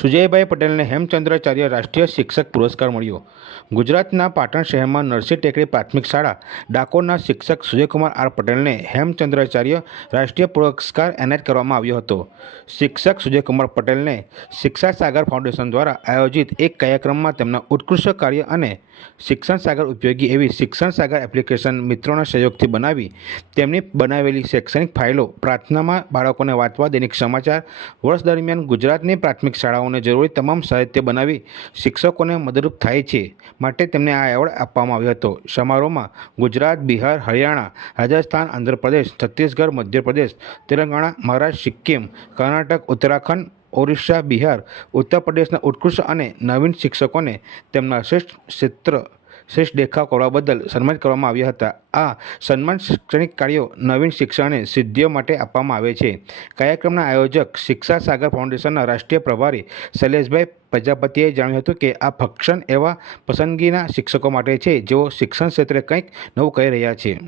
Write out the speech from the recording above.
સુજયભાઈ પટેલને હેમચંદ્રાચાર્ય રાષ્ટ્રીય શિક્ષક પુરસ્કાર મળ્યો. ગુજરાતના પાટણ શહેરમાં નરસિંહ ટેકરી પ્રાથમિક શાળા, ડાકોરના શિક્ષક સુજયકુમાર આર પટેલને હેમચંદ્રાચાર્ય રાષ્ટ્રીય પુરસ્કાર એનાયત કરવામાં આવ્યો હતો. શિક્ષક સુજયકુમાર પટેલને શિક્ષા સાગર ફાઉન્ડેશન દ્વારા આયોજિત એક કાર્યક્રમમાં તેમના ઉત્કૃષ્ટ કાર્ય અને શિક્ષણ સાગર ઉપયોગી એવી શિક્ષણ સાગર એપ્લિકેશન મિત્રોના સહયોગથી બનાવી તેમની બનાવેલી શૈક્ષણિક ફાઇલો પ્રાર્થનામાં બાળકોને વાંચવા દૈનિક સમાચાર વર્ષ દરમિયાન ગુજરાતની પ્રાથમિક શાળાઓને જરૂરી તમામ સાહિત્ય બનાવી શિક્ષકોને મદદરૂપ થાય છે માટે તેમને આ એવોર્ડ આપવામાં આવ્યો હતો. સમારોહમાં ગુજરાત, બિહાર, હરિયાણા, રાજસ્થાન, આંધ્રપ્રદેશ, છત્તીસગઢ, મધ્યપ્રદેશ, તેલંગાણા, મહારાષ્ટ્ર, સિક્કિમ, કર્ણાટક, ઉત્તરાખંડ, ઓરિસ્સા, બિહાર ઉત્તર પ્રદેશના ઉત્કૃષ્ટ અને નવીન શિક્ષકોને તેમના શ્રેષ્ઠ ક્ષેત્ર શ્રેષ્ઠ દેખાવ કરવા બદલ સન્માનિત કરવામાં આવ્યા હતા. આ સન્માન શૈક્ષણિક કાર્યો નવીન શિક્ષણને સિદ્ધિઓ માટે આપવામાં આવે છે. કાર્યક્રમના આયોજક શિક્ષા સાગર ફાઉન્ડેશનના રાષ્ટ્રીય પ્રભારી શૈલેષભાઈ પ્રજાપતિએ જણાવ્યું હતું કે આ ફંક્શન એવા પસંદગીના શિક્ષકો માટે છે જેઓ શિક્ષણ ક્ષેત્રે કંઈક નવું કહી રહ્યા છે.